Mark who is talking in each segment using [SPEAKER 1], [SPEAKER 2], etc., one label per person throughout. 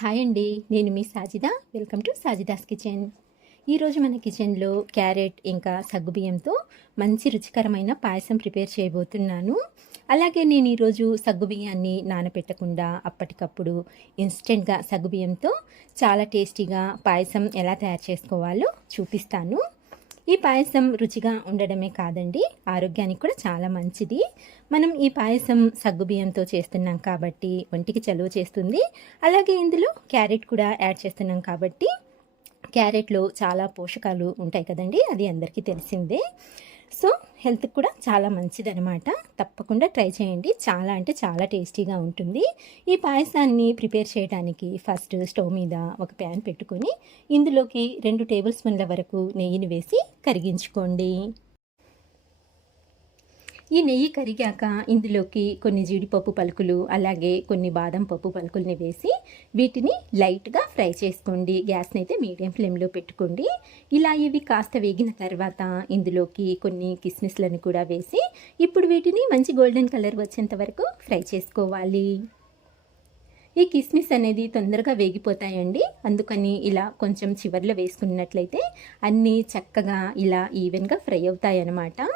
[SPEAKER 1] Hi అండి నేను మీ Sajida. Welcome to Sajida's kitchen. ఈరోజు మన కిచెన్లో క్యారెట్ ఇంకా సగ్గుబియ్యంతో మంచి రుచికరమైన పాయసం ప్రిపేర్ చేయబోతున్నాను. అలాగే నేను ఈరోజు సగ్గుబియ్యాన్ని నానబెట్టకుండా అప్పటికప్పుడు ఇన్స్టెంట్గా సగ్గుబియ్యంతో చాలా టేస్టీగా పాయసం ఎలా తయారు చేసుకోవాలో చూపిస్తాను. ఈ పాయసం రుచిగా ఉండడమే కాదండి. ఆరోగ్యానికి కూడా చాలా మంచిది. మనం ఈ పాయసం సగ్గుబియ్యంతో చేస్తున్నాం కాబట్టి ఒంటికి చలువ చేస్తుంది. అలాగే ఇందులో క్యారెట్ కూడా యాడ్ చేస్తున్నాం కాబట్టి క్యారెట్లో చాలా పోషకాలు ఉంటాయి కదండి. అది అందరికీ తెలిసిందే. సో హెల్త్కి కూడా చాలా మంచిదనమాట తప్పకుండా ట్రై చేయండి. చాలా అంటే చాలా టేస్టీగా ఉంటుంది. ఈ పాయసాన్ని ప్రిపేర్ చేయడానికి ఫస్ట్ స్టవ్ మీద ఒక ప్యాన్ పెట్టుకొని ఇందులోకి రెండు టేబుల్ స్పూన్ల వరకు నెయ్యిని వేసి కరిగించుకోండి. ఈ నెయ్యి కరిగాక ఇందులోకి కొన్ని జీడిపప్పు పలుకులు అలాగే కొన్ని బాదం పప్పు పలుకుల్ని వేసి వీటిని లైట్గా ఫ్రై చేసుకోండి. గ్యాస్ని అయితే మీడియం ఫ్లేమ్లో పెట్టుకోండి. ఇలా ఇవి కాస్త వేగిన తర్వాత ఇందులోకి కొన్ని కిస్మిస్లను కూడా వేసి ఇప్పుడు వీటిని మంచి గోల్డెన్ కలర్ వచ్చేంత వరకు ఫ్రై చేసుకోవాలి. ఈ కిస్మిస్ అనేది తొందరగా వేగిపోతాయండి. అందుకని ఇలా కొంచెం చివర్లో వేసుకున్నట్లయితే అన్నీ చక్కగా ఇలా ఈవెన్గా ఫ్రై అవుతాయి అన్నమాట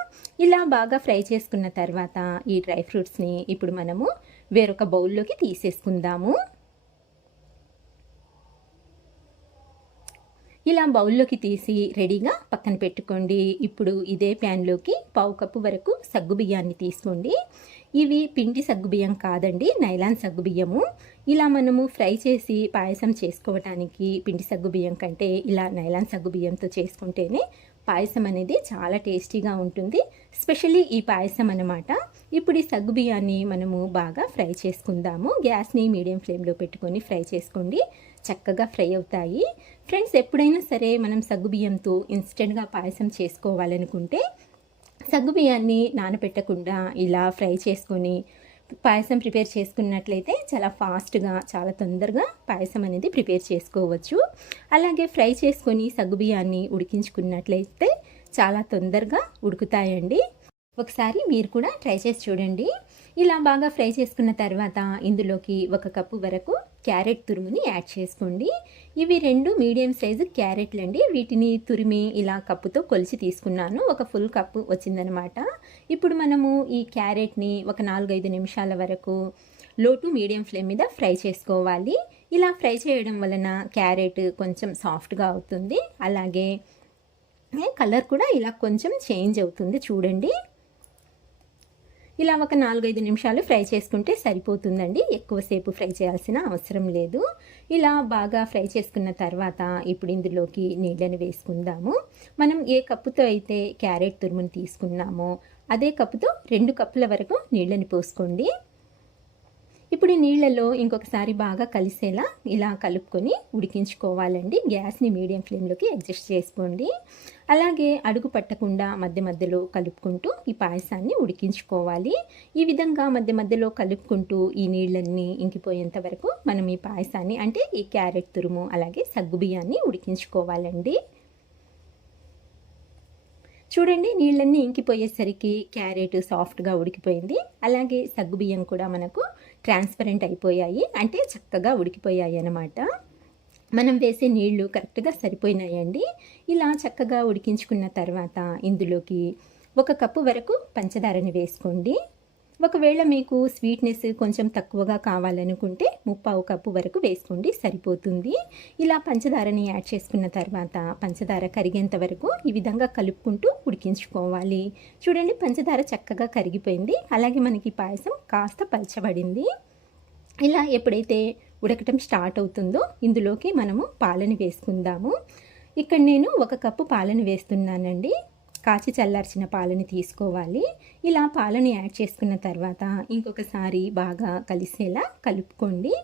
[SPEAKER 1] ఇలా బాగా ఫ్రై చేసుకున్న తర్వాత ఈ డ్రై ఫ్రూట్స్ని ఇప్పుడు మనము వేరొక బౌల్లోకి తీసేసుకుందాము. ఇలా బౌల్లోకి తీసి రెడీగా పక్కన పెట్టుకోండి. ఇప్పుడు ఇదే ప్యాన్లోకి పావు కప్పు వరకు సగ్గుబియ్యాన్ని తీసుకోండి. ఇవి పిండి సగ్గుబియ్యం కాదండి నైలాన్ సగ్గుబియ్యము ఇలా మనము ఫ్రై చేసి పాయసం చేసుకోవటానికి పిండి సగ్గుబియ్యం కంటే ఇలా నైలాన్ సగ్గుబియ్యంతో చేసుకుంటేనే పాయసం అనేది చాలా టేస్టీగా ఉంటుంది. స్పెషల్లీ ఈ పాయసం అనమాట ఇప్పుడు ఈ సగ్గుబియ్యాన్ని మనము బాగా ఫ్రై చేసుకుందాము. గ్యాస్ని మీడియం ఫ్లేమ్లో పెట్టుకొని ఫ్రై చేసుకోండి. చక్కగా ఫ్రై అవుతాయి. ఫ్రెండ్స్ ఎప్పుడైనా సరే మనం సగ్గుబియ్యంతో ఇన్స్టెంట్గా పాయసం చేసుకోవాలనుకుంటే సగ్గుబియ్యాన్ని నానబెట్టకుండా ఇలా ఫ్రై చేసుకొని పాయసం ప్రిపేర్ చేసుకున్నట్లయితే చాలా ఫాస్ట్గా చాలా తొందరగా పాయసం అనేది ప్రిపేర్ చేసుకోవచ్చు. అలాగే ఫ్రై చేసుకొని సగ్గుబియ్యాన్ని ఉడికించుకున్నట్లయితే చాలా తొందరగా ఉడుకుతాయండి. ఒకసారి మీరు కూడా ట్రై చేసి చూడండి. ఇలా బాగా ఫ్రై చేసుకున్న తర్వాత ఇందులోకి ఒక కప్పు వరకు క్యారెట్ తురుముని యాడ్ చేసుకోండి. ఇవి రెండు మీడియం సైజు క్యారెట్లు అండి. వీటిని తురిమి ఇలా కప్పుతో కొలిచి తీసుకున్నాను. ఒక ఫుల్ కప్పు వచ్చిందనమాట. ఇప్పుడు మనము ఈ క్యారెట్ని ఒక నాలుగైదు నిమిషాల వరకు లో టు మీడియం ఫ్లేమ్ మీద ఫ్రై చేసుకోవాలి. ఇలా ఫ్రై చేయడం వలన క్యారెట్ కొంచెం సాఫ్ట్గా అవుతుంది. అలాగే కలర్ కూడా ఇలా కొంచెం చేంజ్ అవుతుంది చూడండి. ఇలా ఒక నాలుగైదు నిమిషాలు ఫ్రై చేసుకుంటే సరిపోతుందండి. ఎక్కువసేపు ఫ్రై చేయాల్సిన అవసరం లేదు. ఇలా బాగా ఫ్రై చేసుకున్న తర్వాత ఇప్పుడు ఇందులోకి నీళ్ళని వేసుకుందాము. మనం ఏ కప్పుతో అయితే క్యారెట్ తురుముని తీసుకున్నామో అదే కప్పుతో రెండు కప్పుల వరకు నీళ్ళని పోసుకోండి. ఇప్పుడు ఈ ఇంకొకసారి బాగా కలిసేలా ఇలా కలుపుకొని ఉడికించుకోవాలండి. గ్యాస్ని మీడియం ఫ్లేమ్లోకి అడ్జస్ట్ చేసుకోండి. అలాగే అడుగు పట్టకుండా మధ్య మధ్యలో కలుపుకుంటూ ఈ పాయసాన్ని ఉడికించుకోవాలి. ఈ విధంగా మధ్య మధ్యలో కలుపుకుంటూ ఈ నీళ్ళన్నీ ఇంకిపోయేంత వరకు మనం ఈ పాయసాన్ని అంటే ఈ క్యారెట్ తురుము అలాగే సగ్గుబియ్యాన్ని ఉడికించుకోవాలండి. చూడండి నీళ్ళన్నీ ఇంకిపోయేసరికి క్యారెట్ సాఫ్ట్గా ఉడికిపోయింది. అలాగే సగ్గుబియ్యం కూడా మనకు ట్రాన్స్పరెంట్ అయిపోయాయి. అంటే చక్కగా ఉడికిపోయాయి అన్నమాట. మనం వేసే నీళ్ళు కరెక్ట్గా సరిపోయినాయండి. ఇలా చక్కగా ఉడికించుకున్న తర్వాత ఇందులోకి ఒక కప్పు వరకు పంచదారని వేసుకోండి. ఒకవేళ మీకు స్వీట్నెస్ కొంచెం తక్కువగా కావాలనుకుంటే ముప్పావు కప్పు వరకు వేసుకోండి సరిపోతుంది. ఇలా పంచదారని యాడ్ చేసుకున్న తర్వాత పంచదార కరిగేంత వరకు ఈ విధంగా కలుపుకుంటూ ఉడికించుకోవాలి. చూడండి పంచదార చక్కగా కరిగిపోయింది. అలాగే మనకి పాయసం కాస్త పలచబడింది. ఇలా ఎప్పుడైతే ఉడకటం స్టార్ట్ అవుతుందో ఇందులోకి మనము పాలని వేసుకుందాము. ఇక్కడ నేను ఒక కప్పు పాలను వేస్తున్నానండి. కాచి చల్లార్చిన పాలని తీసుకోవాలి. ఇలా పాలను యాడ్ చేసుకున్న తర్వాత ఇంకొకసారి బాగా కలిసేలా కలుపుకోండి.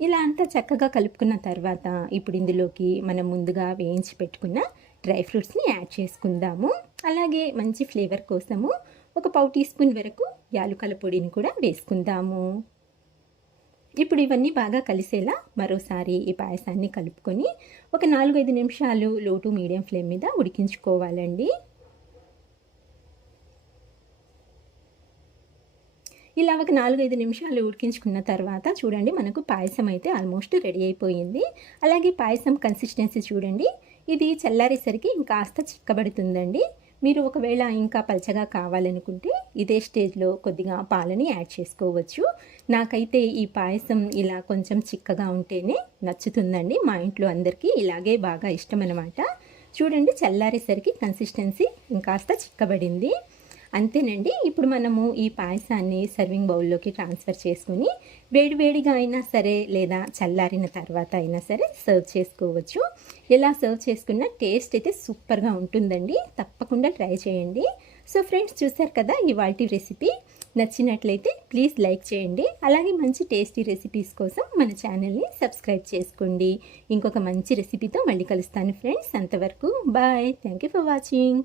[SPEAKER 1] ఇలా అంతా చక్కగా కలుపుకున్న తర్వాత ఇప్పుడు ఇందులోకి మనం ముందుగా వేయించి పెట్టుకున్న డ్రై ఫ్రూట్స్ని యాడ్ చేసుకుందాము. అలాగే మంచి ఫ్లేవర్ కోసము ఒక పావు టీ స్పూన్ వరకు యాలుకల పొడిని కూడా వేసుకుందాము. ఇప్పుడు ఇవన్నీ బాగా కలిసేలా మరోసారి ఈ పాయసాన్ని కలుపుకొని ఒక నాలుగైదు నిమిషాలు లోటు మీడియం ఫ్లేమ్ మీద ఉడికించుకోవాలండి. ఇలా ఒక నాలుగైదు నిమిషాలు ఉడికించుకున్న తర్వాత చూడండి మనకు పాయసం అయితే ఆల్మోస్ట్ రెడీ అయిపోయింది. అలాగే పాయసం కన్సిస్టెన్సీ చూడండి ఇది చల్లారేసరికి ఇంకాస్త చిక్కబడుతుందండి. మీరు ఒకవేళ ఇంకా పలచగా కావాలనుకుంటే ఇదే స్టేజ్లో కొద్దిగా పాలని యాడ్ చేసుకోవచ్చు. నాకైతే ఈ పాయసం ఇలా కొంచెం చిక్కగా ఉంటేనే నచ్చుతుందండి. మా ఇంట్లో అందరికీ ఇలాగే బాగా ఇష్టం అనమాట చూడండి చల్లారేసరికి కన్సిస్టెన్సీ ఇంకాస్త చిక్కబడింది. అంతేనండి. ఇప్పుడు మనము ఈ పాయసాన్ని సర్వింగ్ బౌల్లోకి ట్రాన్స్ఫర్ చేసుకుని వేడివేడిగా అయినా సరే లేదా చల్లారిన తర్వాత అయినా సరే సర్వ్ చేసుకోవచ్చు. ఎలా సర్వ్ చేసుకున్నా టేస్ట్ అయితే సూపర్గా ఉంటుందండి. తప్పకుండా ట్రై చేయండి. సో ఫ్రెండ్స్ చూసారు కదా ఇవాళ రెసిపీ నచ్చినట్లయితే ప్లీజ్ లైక్ చేయండి. అలాగే మంచి టేస్టీ రెసిపీస్ కోసం మన ఛానల్ని సబ్స్క్రైబ్ చేసుకోండి. ఇంకొక మంచి రెసిపీతో మళ్ళీ కలుస్తాను ఫ్రెండ్స్ అంతవరకు bye thank you for watching